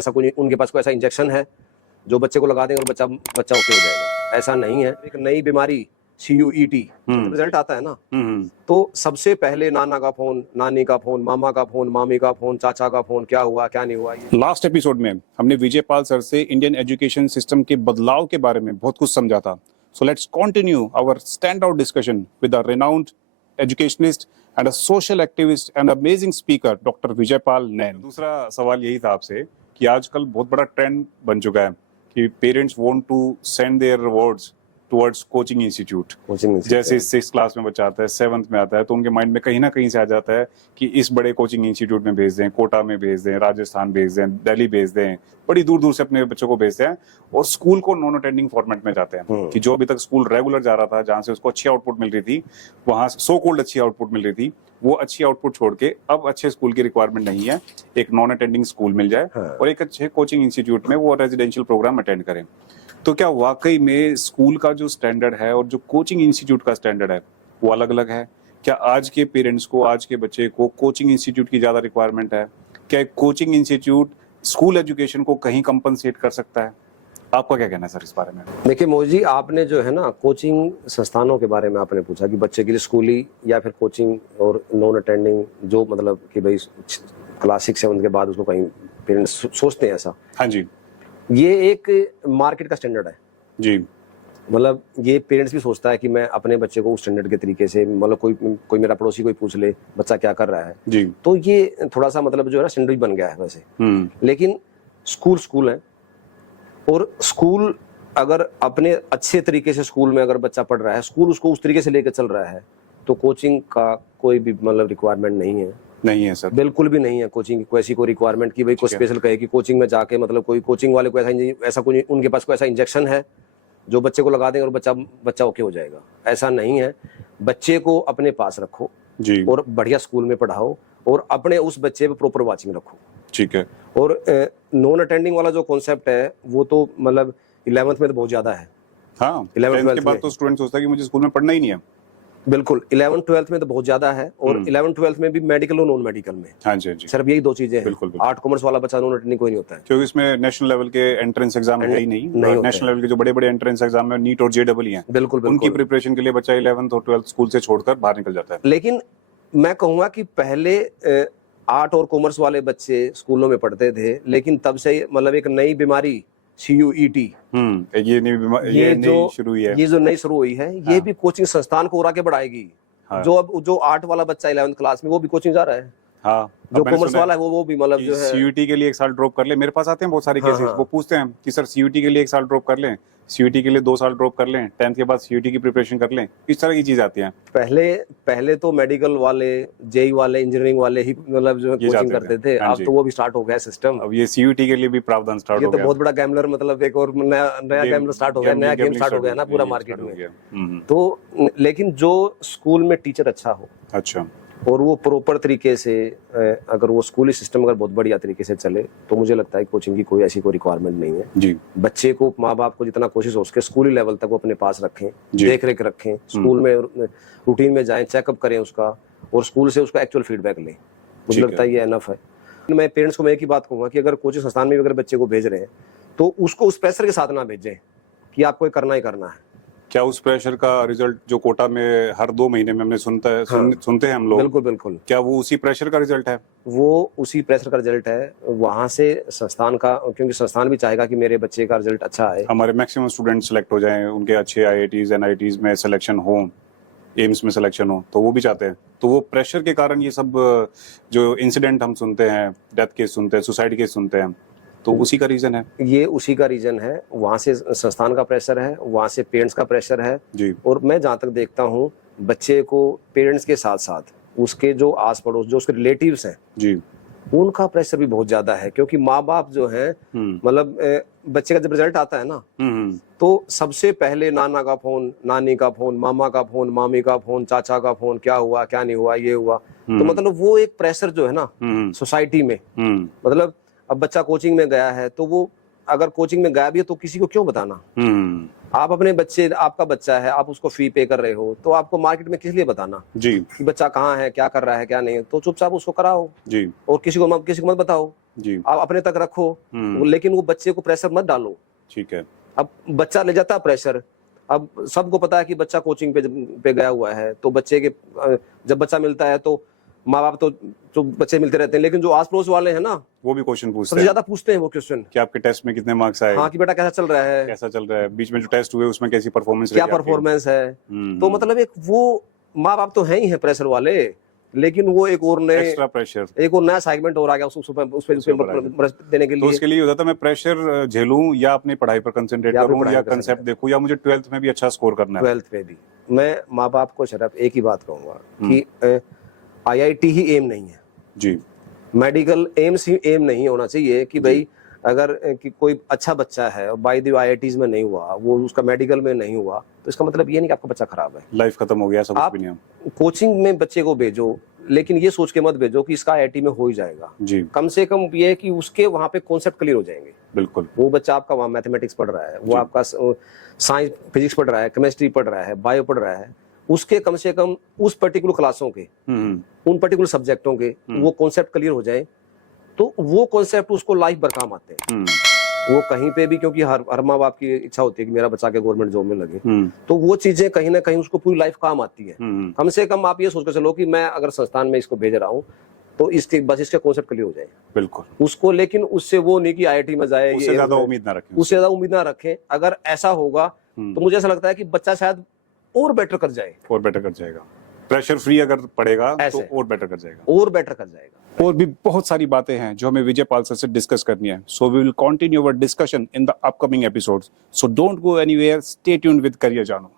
ऐसा कोई उनके पास कोई ऐसा इंजेक्शन है जो बच्चे को लगा देंगे और बच्चा बच्चा ओके हो जाएगा, ऐसा नहीं है। एक नई बीमारी CUET रिजल्ट आता है ना, तो सबसे पहले नाना का फोन, नानी का फोन, मामा का फोन, मामी का फोन, चाचा का फोन, क्या हुआ क्या नहीं हुआ। लास्ट एपिसोड में हमने विजय पाल सर से इंडियन एजुकेशन सिस्टम के बदलाव के बारे में बहुत कुछ समझा था। So let's continue our standout discussion with a renowned educationist and a social activist and amazing speaker doctor Vijay Pal Nain. दूसरा सवाल यही था आपसे कि आजकल बहुत बड़ा ट्रेंड बन चुका है कि parents want to send their words towards coaching institute. जैसे 6th क्लास में बच्चा आता है, 7th में आता है, तो उनके माइंड में कहीं ना कहीं से आ जाता है कि इस बड़े कोचिंग इंस्टीट्यूट में भेज दें, कोटा में भेज दें, राजस्थान भेज दें, दिल्ली भेज दें, बड़ी दूर दूर से अपने बच्चों को भेजते हैं और स्कूल को नॉन अटेंडिंग फॉर्मेट में जाते हैं कि जो अभी तक स्कूल रेगुलर जा रहा था, जहां से उसको अच्छी आउटपुट मिल रही थी, वहां सो कॉल्ड अच्छी आउटपुट मिल रही थी, वो अच्छी आउटपुट छोड़ के अब अच्छे स्कूल की रिक्वायरमेंट नहीं है, एक नॉन अटेंडिंग स्कूल मिल जाए और एक अच्छे कोचिंग इंस्टीट्यूट में वो रेजिडेंशियल प्रोग्राम अटेंड करें। तो क्या वाकई में स्कूल का जो स्टैंडर्ड है और जो कोचिंग इंस्टीट्यूट का स्टैंडर्ड है वो अलग अलग है? क्या आज के पेरेंट्स को, आज के बच्चे को कोचिंग इंस्टीट्यूट की ज्यादा रिक्वायरमेंट है? क्या कोचिंग इंस्टीट्यूट स्कूल एजुकेशन को कहीं कंपनसेट कर सकता है? आपका क्या कहना है सर इस बारे में? देखिए मोदी जी, आपने जो है ना कोचिंग संस्थानों के बारे में आपने पूछा कि बच्चे के लिए स्कूली या फिर कोचिंग और नॉन अटेंडिंग, जो मतलब कि भाई क्लास 6 7 के बाद उसको कहीं पेरेंट्स सोचते हैं ऐसा। हाँ जी, ये एक मार्केट का स्टैंडर्ड है जी। मतलब ये पेरेंट्स भी सोचता है कि मैं अपने बच्चे को उस स्टैंडर्ड के तरीके से, मतलब कोई मेरा पड़ोसी कोई पूछ ले बच्चा क्या कर रहा है जी, तो ये थोड़ा सा मतलब जो है ना स्टैंडर्ड बन गया है वैसे। लेकिन स्कूल है और स्कूल अगर अपने अच्छे तरीके से स्कूल में अगर बच्चा पढ़ रहा है, स्कूल उसको उस तरीके से लेकर चल रहा है, तो कोचिंग का कोई भी मतलब रिक्वायरमेंट नहीं है सर, बिल्कुल भी नहीं है। कोचिंग की ऐसी कोई रिक्वायरमेंट कि भाई कोई स्पेशल कहे कि कोचिंग में जाके मतलब कोई कोचिंग वाले को ऐसा कोई उनके पास कोई ऐसा इंजेक्शन है जो बच्चे को लगा देंगे और बच्चा ओके हो जाएगा, ऐसा नहीं है। बच्चे को अपने पास रखो जी और बढ़िया स्कूल में पढ़ाओ और अपने उस बच्चे पे प्रॉपर वाचिंग रखो, ठीक है। और नॉन अटेंडिंग वाला जो कॉन्सेप्ट है वो तो मतलब 11th में तो बहुत ज्यादा है। हाँ, 11th के बाद तो स्टूडेंट सोचता है कि मुझे स्कूल में पढ़ना ही नहीं है। बिल्कुल, 11th 12th में तो बहुत ज्यादा है और 11th 12th में भी मेडिकल और नॉन मेडिकल में। हाँ जी, जी। सिर्फ यही दो चीजें हैं। बिल्कुल। आर्ट कॉमर्स वाला बच्चा नॉन अटेंडिंग कोई नहीं होता है, क्योंकि इसमें नेशनल लेवल के एंट्रेंस एग्जाम है ही नहीं। नेशनल लेवल के जो बड़े बड़े एंट्रेंस एग्जाम है, नीट और JEE हैं, बिल्कुल उनकी प्रिपरेशन के लिए बच्चा 11th और 12th स्कूल से छोड़कर बाहर निकल जाता है। लेकिन मैं कहूंगा कि पहले आर्ट और कॉमर्स वाले बच्चे स्कूलों में पढ़ते थे, लेकिन तब से मतलब एक नई बीमारी CUET ये जो नई शुरू हुई है, ये भी कोचिंग संस्थान को और आगे बढ़ाएगी। हाँ। जो आर्ट वाला बच्चा 11th क्लास में वो भी कोचिंग जा रहा है। हाँ, जो कॉमर्स वाला है वो भी मतलब जो है CUET के लिए 1 साल ड्रॉप कर ले। मेरे पास आते हैं बहुत सारे केसेस। हाँ। वो पूछते हैं कि सर CUET के लिए 1 साल ड्रॉप कर लें, CUET के लिए 2 साल ड्रॉप कर लें, 10th के बाद CUET की प्रिपरेशन कर लें, इस तरह की चीज आती हैं। पहले तो मेडिकल वाले, JEE वाले, इंजीनियरिंग वाले ही मतलब जो कोचिंग करते थे। अब तो वो भी स्टार्ट हो गया सिस्टम। अब ये CUET के लिए भी प्रावधान स्टार्ट हो गया। ये तो बहुत बड़ा गैम्बलर, मतलब एक और नया गैम्बलर स्टार्ट हो गया, नया गेम स्टार्ट हो गया ना पूरा मार्केट में। तो लेकिन जो स्कूल में टीचर अच्छा हो, अच्छा, और वो प्रॉपर तरीके से अगर वो स्कूली सिस्टम अगर बहुत बढ़िया तरीके से चले, तो मुझे लगता है कोचिंग की कोई ऐसी कोई रिक्वायरमेंट नहीं है जी। बच्चे को, माँ बाप को जितना कोशिश हो उसके स्कूली लेवल तक वो अपने पास रखें, देख रेख रखें, स्कूल में रूटीन में जाएं, चेकअप करें उसका, और स्कूल से उसका एक्चुअल फीडबैक लें। मुझे लगता है ये एनफ है। मैं पेरेंट्स को मैं एक ही बात कहूंगा कि अगर कोचिंग संस्थान में अगर बच्चे को भेज रहे हैं तो उसको उस प्रेशर के साथ ना भेजें कि आपको करना ही करना है। क्या उस प्रेशर का रिजल्ट जो कोटा में हर 2 महीने में हमने सुनते हैं हम लोग, बिल्कुल बिल्कुल, क्या वो उसी प्रेशर का रिजल्ट है? वो उसी प्रेशर का रिजल्ट है वहां से संस्थान का, क्योंकि संस्थान भी चाहेगा कि मेरे बच्चे का रिजल्ट अच्छा है, हमारे मैक्सिमम स्टूडेंट सिलेक्ट हो जाएं, उनके अच्छे IITs NITs में सिलेक्शन हो, एम्स में सिलेक्शन हो, तो वो भी चाहते हैं। तो वो प्रेशर के कारण ये सब जो इंसिडेंट हम सुनते हैं, डेथ केस सुनते हैं, सुसाइड केस सुनते हैं, तो उसी का रीजन है। ये उसी का रीजन है। वहां से संस्थान का प्रेशर है, वहां से पेरेंट्स का प्रेशर है जी। और मैं जहां तक देखता हूँ, बच्चे को पेरेंट्स के साथ साथ उसके जो आस पड़ोस, जो उसके रिलेटिव्स हैं जी, उनका प्रेशर भी बहुत ज्यादा है। क्योंकि माँ बाप जो है मतलब बच्चे का जब रिजल्ट आता है ना, तो सबसे पहले नाना का फोन, नानी का फोन, मामा का फोन, मामी का फोन, चाचा का फोन, क्या हुआ क्या नहीं हुआ, ये हुआ। तो मतलब वो एक प्रेशर जो है ना सोसाइटी में, मतलब अब बच्चा कोचिंग में गया है तो वो अगर कोचिंग में गया भी है तो किसी को क्यों बताना। आप अपने बच्चे, आपका बच्चा है, आप उसको फी पे कर रहे हो, तो आपको मार्केट में किस लिए बताना जी कि बच्चा कहाँ है, क्या कर रहा है, क्या नहीं है। तो चुपचाप उसको कराओ जी, और किसी को मत बताओ। जी। आप अपने तक रखो, लेकिन वो बच्चे को प्रेशर मत डालो। ठीक है। अब बच्चा ले जाता है प्रेशर। अब सबको पता है कि बच्चा कोचिंग पे गया हुआ है, तो बच्चे के जब बच्चा मिलता है तो माँ बाप तो बच्चे मिलते रहते हैं, लेकिन जो आस पड़ोस वाले हैं ना, वो भी क्वेश्चन पूछते सबसे हैं ज्यादा पूछते हैं वो क्वेश्चन कि आपके टेस्ट में कितने मार्क्स आए, हाँ कि बेटा कैसा चल रहा है, कैसा चल रहा है, बीच में जो टेस्ट हुए उसमें कैसी परफॉर्मेंस क्या परफॉर्मेंस है। तो मतलब एक वो माँ बाप तो है ही है प्रेशर वाले, लेकिन वो एक और नए एक्स्ट्रा प्रेशर, एक और नया सेगमेंट और आ गया उस पे देने के तो लिए। उसके लिए होता था मैं प्रेशर झेलूं या अपनी पढ़ाई पर कंसंट्रेट या अपनी करूं पढ़ाई या पर कंसेप्ट देखूं, या मुझे 12th में भी अच्छा स्कोर करना है। 12th में भी मैं माँ बाप को सिर्फ एक ही बात कहूंगा कि IIT ही एम नहीं है जी। मेडिकल एम्स ही एम नहीं होना चाहिए कि भाई अगर कि कोई अच्छा बच्चा है और बाय द IITs में नहीं हुआ, वो उसका मेडिकल में नहीं हुआ, तो इसका मतलब ये नहीं कि आपका बच्चा खराब है, लाइफ खत्म हो गया, सब कुछ आप भी नहीं। कोचिंग में बच्चे को भेजो, लेकिन ये सोच के मत भेजो कि इसका IIT में हो ही जाएगा। जी कम से कम ये है कि उसके वहां पे कॉन्सेप्ट क्लियर हो जाएंगे। बिल्कुल। वो बच्चा आपका वहाँ मैथमेटिक्स पढ़ रहा है, वो आपका साइंस फिजिक्स पढ़ रहा है, केमिस्ट्री पढ़ रहा है, बायो पढ़ रहा है, उसके कम से कम उस पर्टिकुलर क्लासों के उन पर्टिकुलर सब्जेक्टों के वो कॉन्सेप्ट क्लियर हो जाए, तो वो कॉन्सेप्ट उसको लाइफ भर काम आते हैं। वो कहीं पे भी, क्योंकि हर माँ बाप की इच्छा होती है कि मेरा बच्चा के गवर्नमेंट जॉब में लगे, तो वो चीजें कहीं ना कहीं उसको पूरी लाइफ काम आती है। कम से कम आप ये सोच कर चलो कि मैं अगर संस्थान में इसको भेज रहा हूँ तो इसके बस इसके कॉन्सेप्ट क्लियर हो जाए बिल्कुल उसको, लेकिन उससे वो नहीं कि IIT में जाए, उससे ज्यादा उम्मीद ना रखें, उससे ज्यादा उम्मीद ना रखें। अगर ऐसा होगा तो मुझे ऐसा लगता है कि बच्चा शायद और बेटर कर जाए, और बेटर कर जाएगा। प्रेशर फ्री अगर पड़ेगा तो और बेटर कर जाएगा, और बेटर कर जाएगा। और भी बहुत सारी बातें हैं जो हमें विजय पाल सर से डिस्कस करनी है। So we will continue our discussion in the upcoming episodes, so don't go anywhere, stay tuned with career जानो।